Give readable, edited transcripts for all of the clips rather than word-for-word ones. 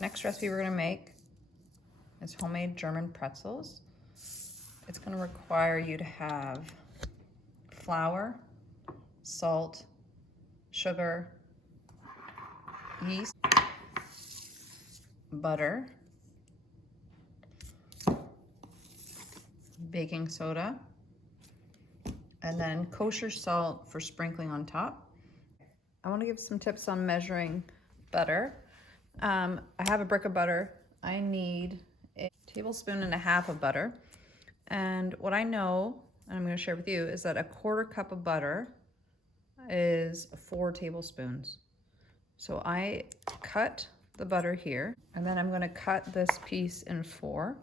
The next recipe we're gonna make is homemade German pretzels. It's gonna require you to have flour, salt, sugar, yeast, butter, baking soda, and then kosher salt for sprinkling on top. I want to give some tips on measuring butter. I have a brick of butter. I need a tablespoon and a half of butter. And what I know, and I'm going to share with you, is that a quarter cup of butter is 4 tablespoons. So I cut the butter here, and then I'm going to cut this piece in 4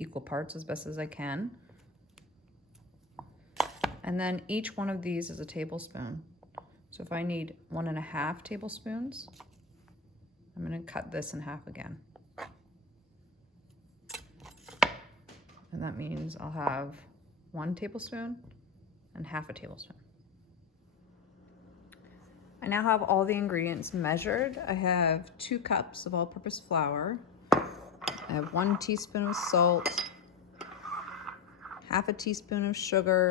equal parts as best as I can. And then each one of these is a tablespoon. So if I need 1.5 tablespoons, I'm going to cut this in half again. And that means I'll have 1 tablespoon and half a tablespoon. I now have all the ingredients measured. I have 2 cups of all-purpose flour. I have 1 teaspoon of salt, half a teaspoon of sugar,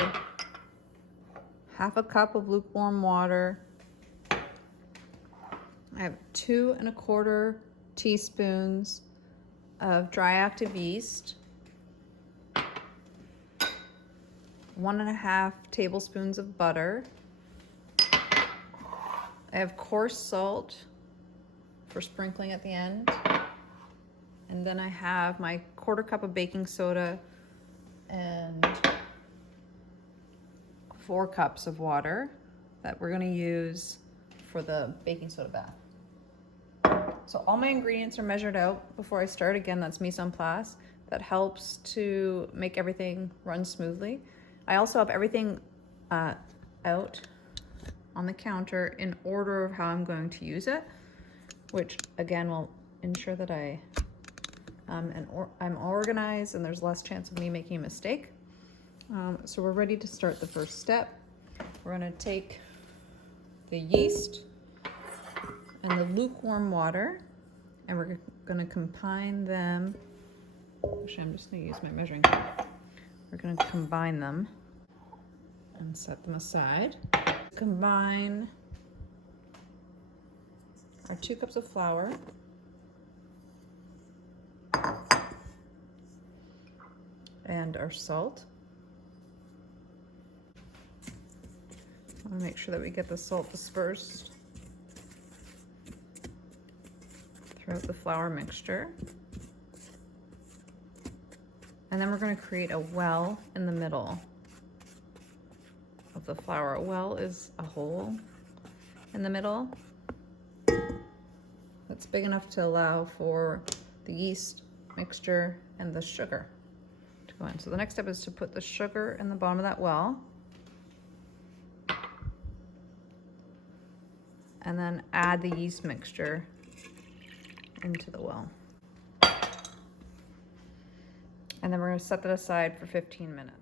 half a cup of lukewarm water. I have 2 1/4 teaspoons of dry active yeast, 1.5 tablespoons of butter. I have coarse salt for sprinkling at the end. And then I have my 1/4 cup of baking soda and 4 cups of water that we're going to use for the baking soda bath. So all my ingredients are measured out before I start. Again, that's mise en place. That helps to make everything run smoothly. I also have everything out on the counter in order of how I'm going to use it, which again will ensure that I'm organized and there's less chance of me making a mistake. So we're ready to start the first step. We're going to take the yeast and the lukewarm water, and we're going to combine them. Actually, I'm just going to use my measuring cup. We're going to combine them and set them aside. Combine our 2 cups of flour and our salt. I want to make sure that we get the salt dispersed throughout the flour mixture. And then we're going to create a well in the middle of the flour. A well is a hole in the middle that's big enough to allow for the yeast mixture and the sugar to go in. So the next step is to put the sugar in the bottom of that well, and then add the yeast mixture into the well. And then we're going to set that aside for 15 minutes.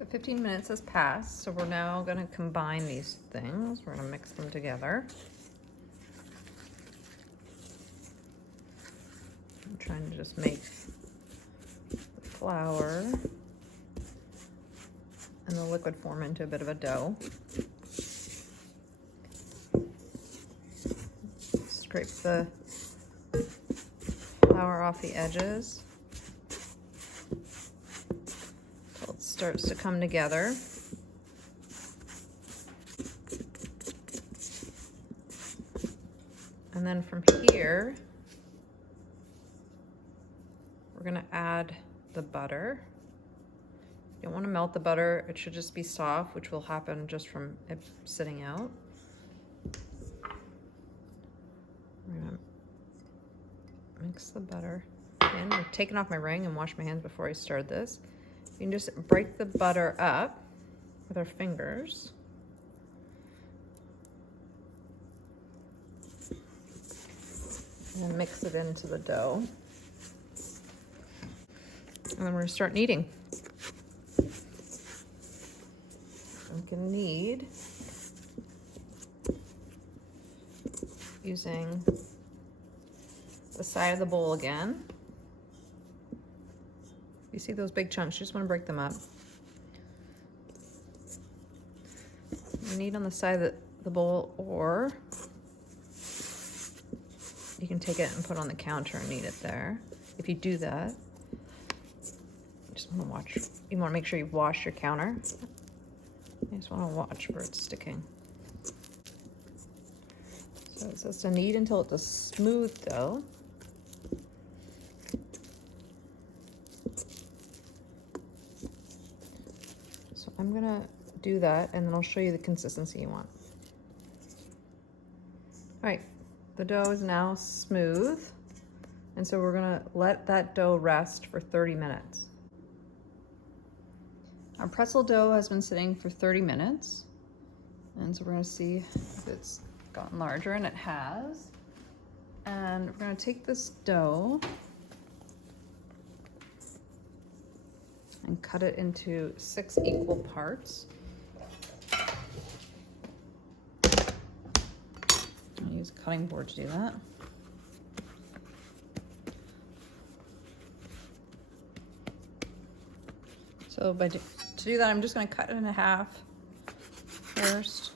The 15 minutes has passed, so we're now going to combine these things. We're going to mix them together. I'm trying to just make the flour and the liquid form into a bit of a dough. Scrape the flour off the edges until it starts to come together. And then from here, we're going to add the butter. You don't want to melt the butter. It should just be soft, which will happen just from it sitting out. We're going to mix the butter in. I've taken off my ring and washed my hands before I started this. You can just break the butter up with our fingers. And then mix it into the dough. And then we're going to start kneading. I'm going to knead using the side of the bowl again. You see those big chunks, you just want to break them up. You knead on the side of the bowl, or you can take it and put it on the counter and knead it there. If you do that, you just want to watch. You want to make sure you wash your counter. You just want to watch where it's sticking. So it says to knead until it's a smooth dough. So I'm gonna do that, and then I'll show you the consistency you want. All right, the dough is now smooth, and so we're gonna let that dough rest for 30 minutes. Our pretzel dough has been sitting for 30 minutes, and so we're gonna see if it's gotten larger, and it has. And we're gonna take this dough and cut it into 6 equal parts. I'll use a cutting board to do that. So to do that, I'm just going to cut it in half first.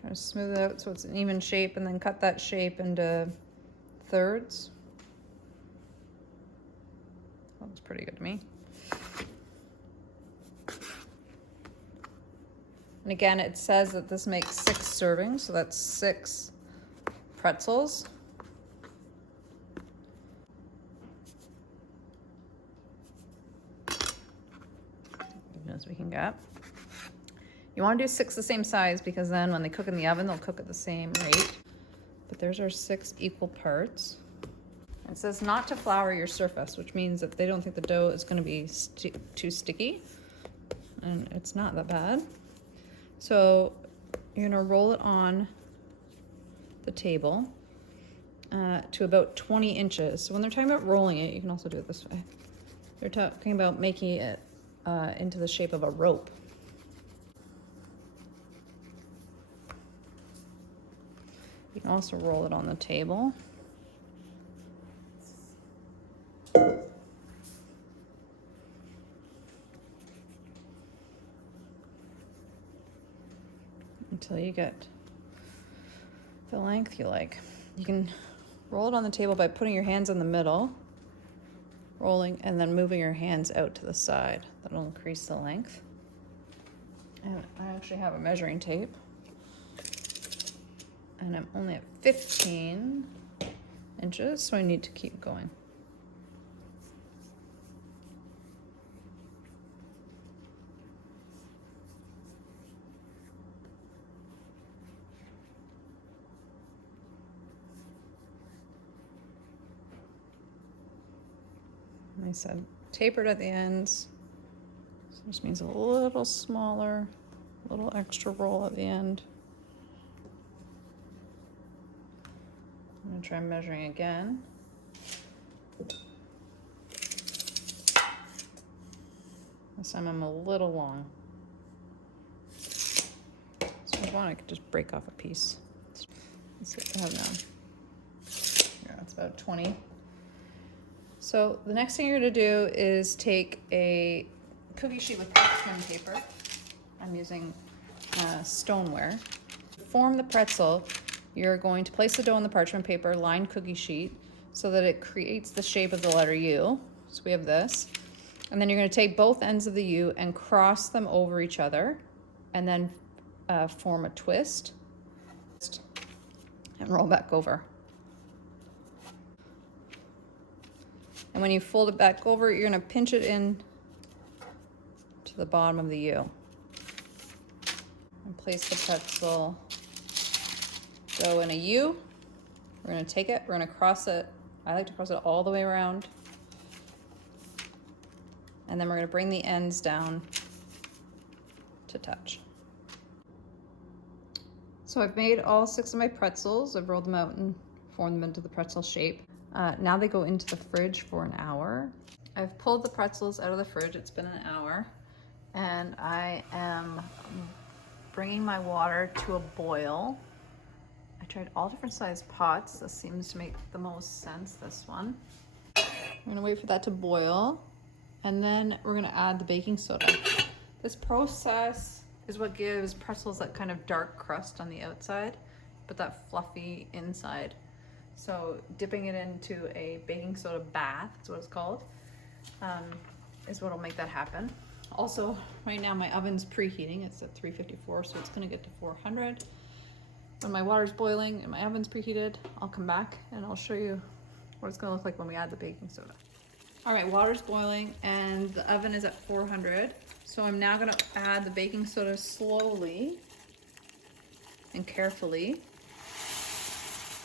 Try to smooth it out so it's an even shape, and then cut that shape into thirds. That looks pretty good to me. And again, it says that this makes 6 servings, so that's 6 pretzels. Even as we can get. You want to do 6 the same size, because then when they cook in the oven, they'll cook at the same rate. But there's our 6 equal parts. It says not to flour your surface, which means that they don't think the dough is going to be too sticky. And it's not that bad. So you're going to roll it on the table to about 20 inches. So when they're talking about rolling it, you can also do it this way. They're talking about making it into the shape of a rope. You can also roll it on the table. Until you get the length you like. You can roll it on the table by putting your hands in the middle, rolling, and then moving your hands out to the side. That'll increase the length. And I actually have a measuring tape. And I'm only at 15 inches, so I need to keep going. I said tapered at the ends, so this means a little smaller, a little extra roll at the end. I'm going to try measuring again. This time I'm a little long. So if I want, I could just break off a piece. Let's see what I have now. Yeah, it's about 20. So the next thing you're going to do is take a cookie sheet with parchment paper. I'm using stoneware. To form the pretzel, you're going to place the dough on the parchment paper, lined cookie sheet, so that it creates the shape of the letter U. So we have this. And then you're going to take both ends of the U and cross them over each other, and then form a twist and roll back over. And when you fold it back over, you're going to pinch it in to the bottom of the U. And place the pretzel dough in a U. We're going to take it, we're going to cross it. I like to cross it all the way around. And then we're going to bring the ends down to touch. So I've made all 6 of my pretzels. I've rolled them out and formed them into the pretzel shape. Now they go into the fridge for an hour. I've pulled the pretzels out of the fridge. It's been an hour. and I am bringing my water to a boil. I tried all different size pots. This seems to make the most sense, this one. We're gonna wait for that to boil, and then we're gonna add the baking soda. This process is what gives pretzels that kind of dark crust on the outside, but that fluffy inside. So dipping it into a baking soda bath, that's what it's called, is what will make that happen. Also, right now my oven's preheating. It's at 354, so it's gonna get to 400. When my water's boiling and my oven's preheated, I'll come back and I'll show you what it's gonna look like when we add the baking soda. All right, water's boiling and the oven is at 400. So I'm now gonna add the baking soda slowly and carefully,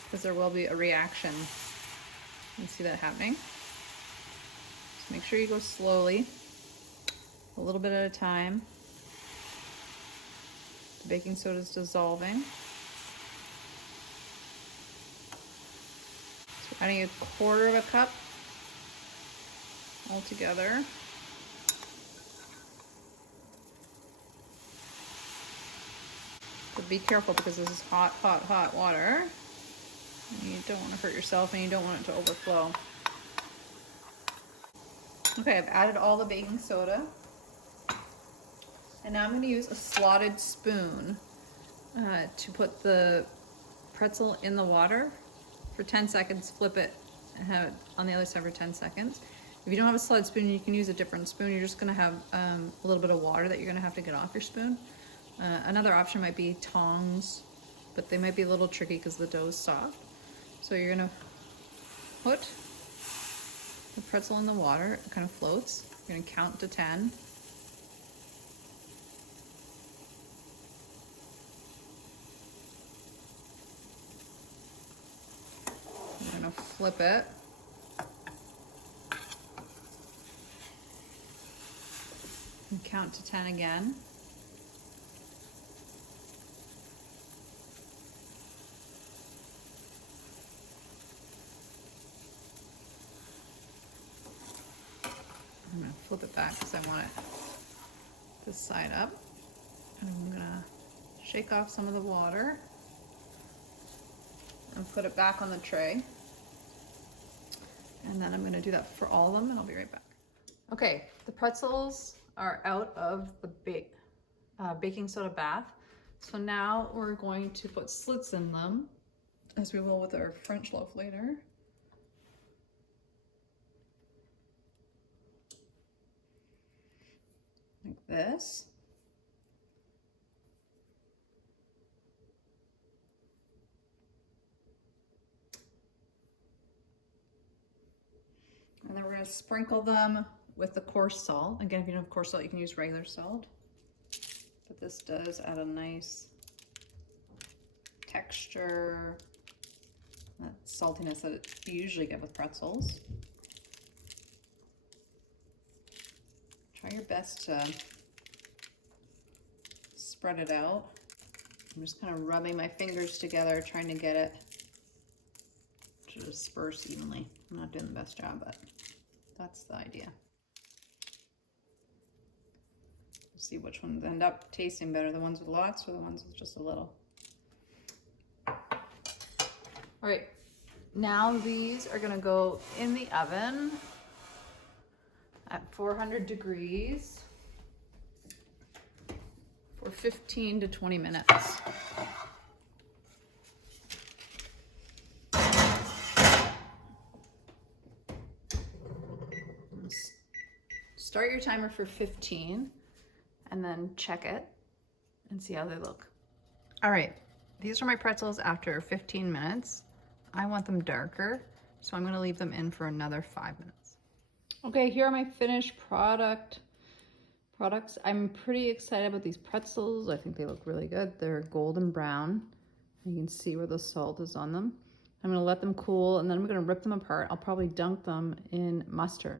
because there will be a reaction. You can see that happening. Just make sure you go slowly, a little bit at a time. The baking soda is dissolving. So adding a quarter of a cup all together. But be careful because this is hot, hot, hot water. And you don't want to hurt yourself and you don't want it to overflow. Okay, I've added all the baking soda. And now I'm going to use a slotted spoon to put the pretzel in the water for 10 seconds, flip it, and have it on the other side for 10 seconds. If you don't have a slotted spoon, you can use a different spoon. You're just going to have a little bit of water that you're going to have to get off your spoon. Another option might be tongs, but they might be a little tricky because the dough is soft. So you're going to put the pretzel in the water. It kind of floats. You're going to count to 10. You're going to flip it. And count to 10 again. I'm going to flip it back because I want it this side up. And I'm going to shake off some of the water and put it back on the tray. And then I'm going to do that for all of them and I'll be right back. Okay, the pretzels are out of the baking soda bath. So now we're going to put slits in them, as we will with our French loaf later. Like this. And then we're going to sprinkle them with the coarse salt. Again, if you don't have coarse salt, you can use regular salt. But this does add a nice texture, that saltiness that you usually get with pretzels. Try your best to spread it out. I'm just kind of rubbing my fingers together, trying to get it to disperse evenly. I'm not doing the best job, but that's the idea. See which ones end up tasting better, the ones with lots or the ones with just a little. All right, now these are gonna go in the oven at 400 degrees for 15 to 20 minutes. Start your timer for 15 and then check it and see how they look. All right, these are my pretzels after 15 minutes. I want them darker, so I'm gonna leave them in for another 5 minutes. Okay, here are my finished products. I'm pretty excited about these pretzels. I think they look really good. They're golden brown. You can see where the salt is on them. I'm gonna let them cool and then I'm gonna rip them apart. I'll probably dunk them in mustard.